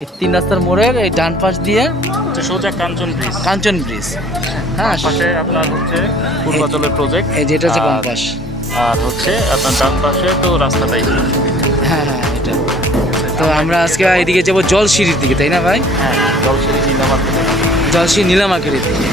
তিন রাস্তার মোড়ের এই ডান পাশ দিয়ে সোজা কাঞ্চন ব্রিজ। কাঞ্চন ব্রিজ, হ্যাঁ, পাশে আপনার হচ্ছে পূর্বাচলের প্রজেক্ট, এই যেটা হচ্ছে বাম পাশ, আর হচ্ছে আপনার ডান পাশে তো রাস্তাটাই। হ্যাঁ হ্যাঁ এটা। তো আমরা আজকে এদিকে যাবো জলসিঁড়ির দিকে, তাই না ভাই? হ্যাঁ, জলসিঁড়ি নীলা মার্কেটের জলসিঁড়ি নীলা মার্কেটের দিকে।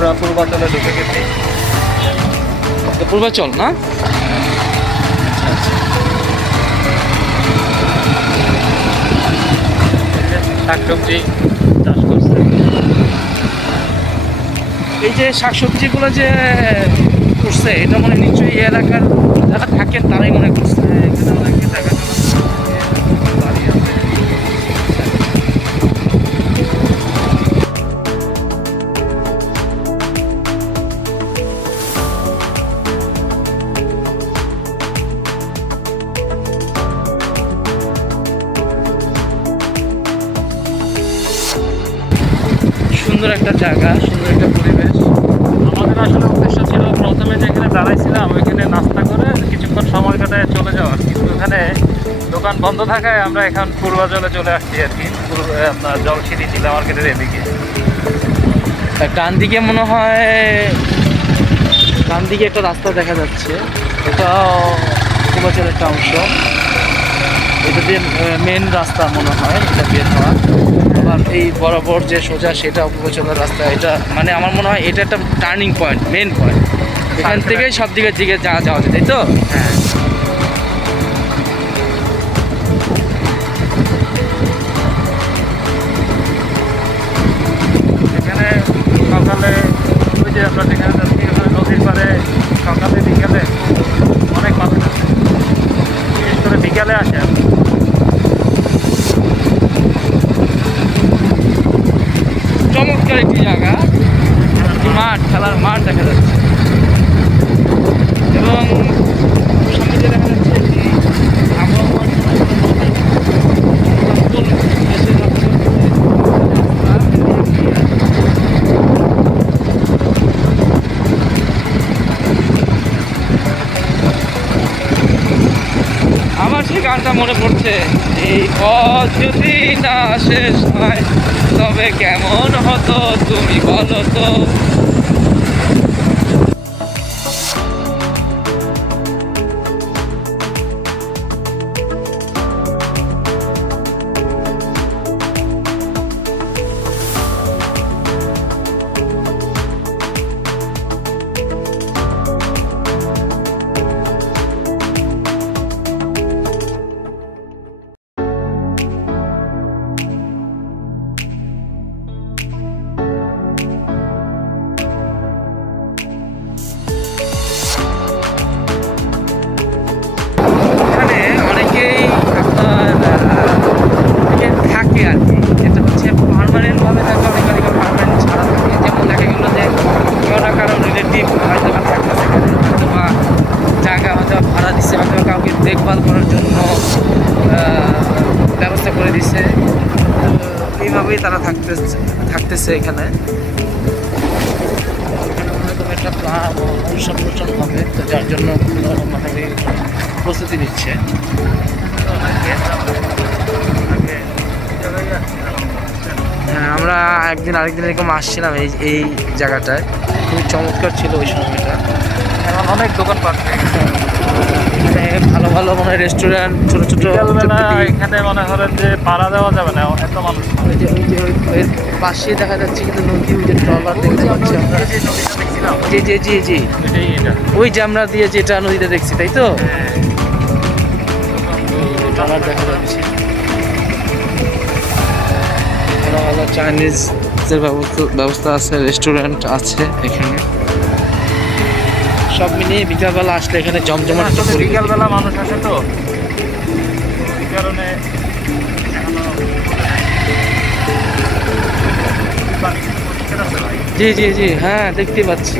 আমরা পূর্বাচলে ঢুকে গেছি। পূর্বাচল না? শাকসবজি চাষ করছে। এই যে শাকসবজিগুলো যে করছে, এটা মনে নিশ্চয়ই এই এলাকার যারা থাকেন তারাই মনে করছে। এখানে অনেকে টাকা বাড়ি আছে। সুন্দর একটা জায়গা, সুন্দর একটা পরিবেশ। আমাদের আসলে উদ্দেশ্য ছিল প্রথমে যেখানে দাঁড়াইছিলাম ওইখানে নাস্তা করে কিছুক্ষণ সময় কাটায় চলে যাওয়ার, কিন্তু ওখানে দোকান বন্ধ থাকায় আমরা এখন পূর্বাচলে চলে আসছি আর কি। আপনার জলসিঁড়ি নীলা মার্কেটের এদিকে। ডান দিকে মনে হয়, ডান দিকে একটা রাস্তা দেখা যাচ্ছে, এটা পূর্বাচলের একটা অংশ। এটা দিয়ে মেন রাস্তা মনে হয়, এটা বের হওয়া। আবার এই বরাবর যে সোজা সেটা পূর্বাচলের রাস্তা। এটা মানে আমার মনে হয় এটা একটা টার্নিং পয়েন্ট, মেন পয়েন্ট। এখান থেকেই সব দিকের দিকে যাওয়া যায়, তাই তো? হ্যাঁ, এখানে সকালে ওই যে আমরা যেখানে যাচ্ছি ওখানে নদীর পাড়ে সকালে বিকালে অনেক মানুষ আছে, বিশেষ করে বিকালে আসে আর কি। চমৎকার একটি জায়গা, মাঠ, খেলার মাঠ দেখা যাচ্ছে। এবং সামনে যে দেখা যাচ্ছে একটি আবহাওয়া, আমার সেই গানটা মনে পড়ছে, এই পথ যদি না শেষ হয় তবে কেমন হতো তুমি বলো তো। দেখভাল করার জন্য ব্যবস্থা করে দিছে। এইভাবেই তারা থাকতেছে এখানে। একটা অনুষ্ঠান হবে, তো যার জন্য মোটামুটি প্রস্তুতি নিচ্ছে। হ্যাঁ, আমরা আরেকদিন এরকম আসছিলাম এই জায়গাটায়, খুবই চমৎকার ছিল ওই সময়টা। এখন অনেক দোকান পাচ্ছে, ভালো ভালো মনে হয় রেস্টুরেন্ট, ছোটো ছোটো। এখানে মনে করেন যে পাড়া দেওয়া যাবে না, এত মানুষ। পাশে দেখা যাচ্ছে কিন্তু নদী, ওই যে ট্রলার দেখতে পাচ্ছি আমরা। জি, ওই যে আমরা দিয়ে যেটা নদীতে দেখছি, তাই তো? ট্রলার দেখা যাচ্ছে। ভালো ভালো চাইনিজের ব্যবস্থা আছে, রেস্টুরেন্ট আছে এখানে। সব মিলিয়ে বিকালবেলা আসলে এখানে জমজমাট। বিকালবেলা মানুষ আসে, তো এই কারণে জি, হ্যাঁ, দেখতে পাচ্ছি।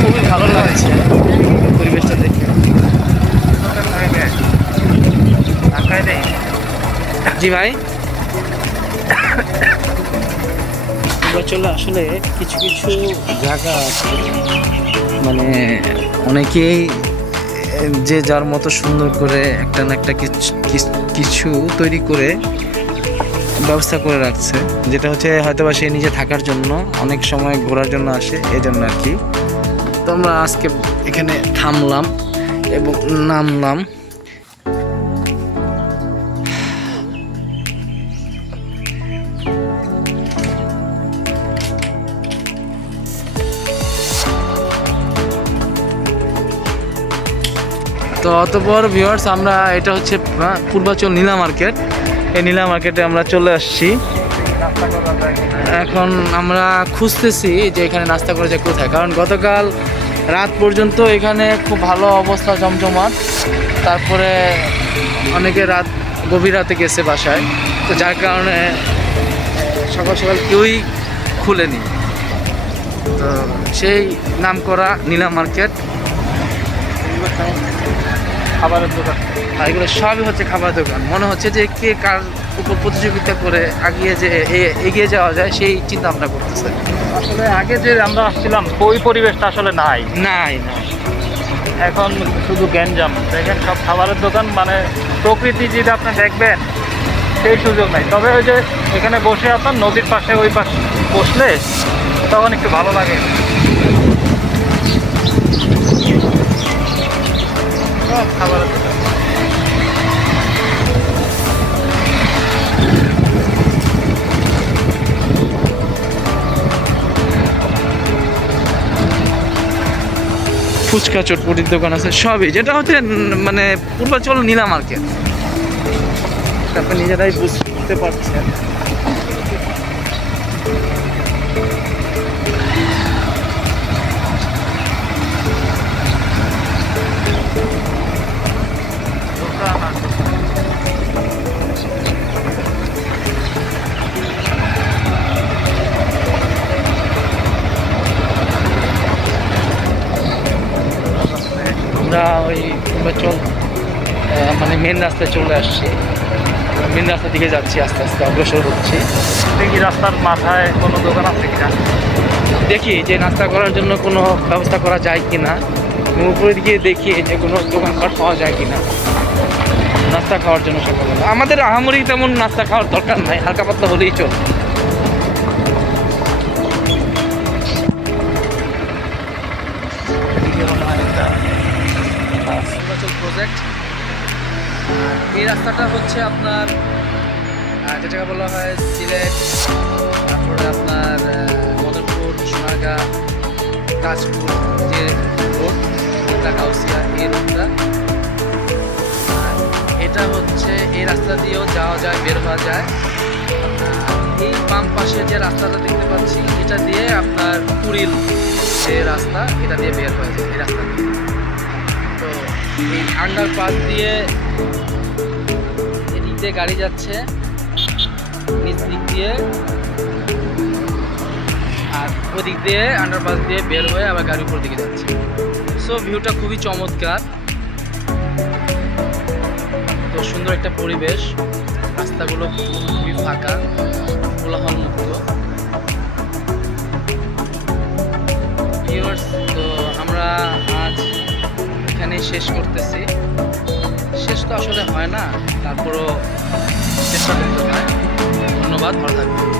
খুবই ভালো লাগছে পরিবেশটা দেখে। জি ভাই, চলে আসলে কিছু কিছু জায়গা আছে, মানে অনেকেই যে যার মতো সুন্দর করে একটা না একটা কিছু তৈরি করে ব্যবস্থা করে রাখছে, যেটা হচ্ছে হয়তো বা সে নিজে থাকার জন্য, অনেক সময় ঘোরার জন্য আসে, এই জন্য আর কি। তো আমরা আজকে এখানে থামলাম এবং নামলাম। তো অতঃপর ভিউয়ার্স, আমরা এটা হচ্ছে পূর্বাচল নীলা মার্কেট। এই নীলা মার্কেটে আমরা চলে আসছি। এখন আমরা খুঁজতেছি যে এখানে নাস্তা করা যায় কোথায়, কারণ গতকাল রাত পর্যন্ত এখানে খুব ভালো অবস্থা, জমজমাট। তারপরে অনেকে গভীর রাতে গেছে বাসায়, তো যার কারণে সকাল সকাল কেউই খুলেনি। তো সেই নাম করা নীলা মার্কেট, খাবারের দোকান, আর এগুলো সবই হচ্ছে খাবার দোকান। মনে হচ্ছে যে কে কার উপর প্রতিযোগিতা করে এগিয়ে যাওয়া যায়, সেই চিন্তা ভাবনা করতেছে। আসলে আগে যে আমরা আসছিলাম ওই পরিবেশটা আসলে নাই। এখন শুধু গ্যাঞ্জাম, দেখেন সব খাবারের দোকান, মানে প্রকৃতি যদি আপনি দেখবেন সেই সুযোগ নাই। তবে ওই যে এখানে বসে আপনার নদীর পাশে, ওই পাশে বসলে তখন একটু ভালো লাগে। সব খাবারের দোকান। ফুচকা চটপটির দোকান আছে, সবই, যেটা হচ্ছে মানে পূর্বাচল নীলা মার্কেট। আপনি নিজেরাই বুঝতে পারছেন। আমরা ওই পূর্বাচল মানে মেন রাস্তায় চলে আসছি, মেন রাস্তার দিকে যাচ্ছি, আস্তে আস্তে অগ্রসর হচ্ছি। দেখি রাস্তার মাথায় কোনো দোকান আছে কিনা, দেখি যে নাস্তা করার জন্য কোনো ব্যবস্থা করা যায় কিনা, উপরের দিকে দেখি যে কোনো দোকানপাট পাওয়া যায় কিনা নাস্তা খাওয়ার জন্য। সকালবেলা আমাদের আহামরি তেমন নাস্তা খাওয়ার দরকার নাই, হালকা পাতলা হলেই চলে। প্রজেক্ট, এই রাস্তাটা হচ্ছে আপনার যেটাকে বলা হয় সিলেট, তারপরে আপনার মদনপুর, সোনারগাঁ, কাশপুর যে রোড, কাউসিয়া, এই রোডটা। এটা হচ্ছে এই রাস্তা দিয়েও যাওয়া যায়, বের হওয়া যায়। এই বাম পাশে যে রাস্তাটা দেখতে পাচ্ছি, এটা দিয়ে আপনার কুড়িল যে রাস্তা, এটা দিয়ে বের হয়ে যায় এই রাস্তা দিয়ে। তো এই আন্ডারপাস দিয়ে এদিক দিয়ে গাড়ি যাচ্ছে, নিচ দিক দিয়ে, আর ওই দিক দিয়ে আন্ডারপাস দিয়ে বের হয়ে আবার গাড়ির উপর দিকে যাচ্ছে। সো ভিউটা খুবই চমৎকার, তো সুন্দর একটা পরিবেশ, রাস্তাগুলো খুবই ফাঁকা, কোলাহল মুক্ত। তো আমরা আজ এখানেই শেষ করতেছি। শেষ তো আসলে হয় না, তারপরও চেষ্টা করতে হয়। ধন্যবাদ, ভালো থাকবেন।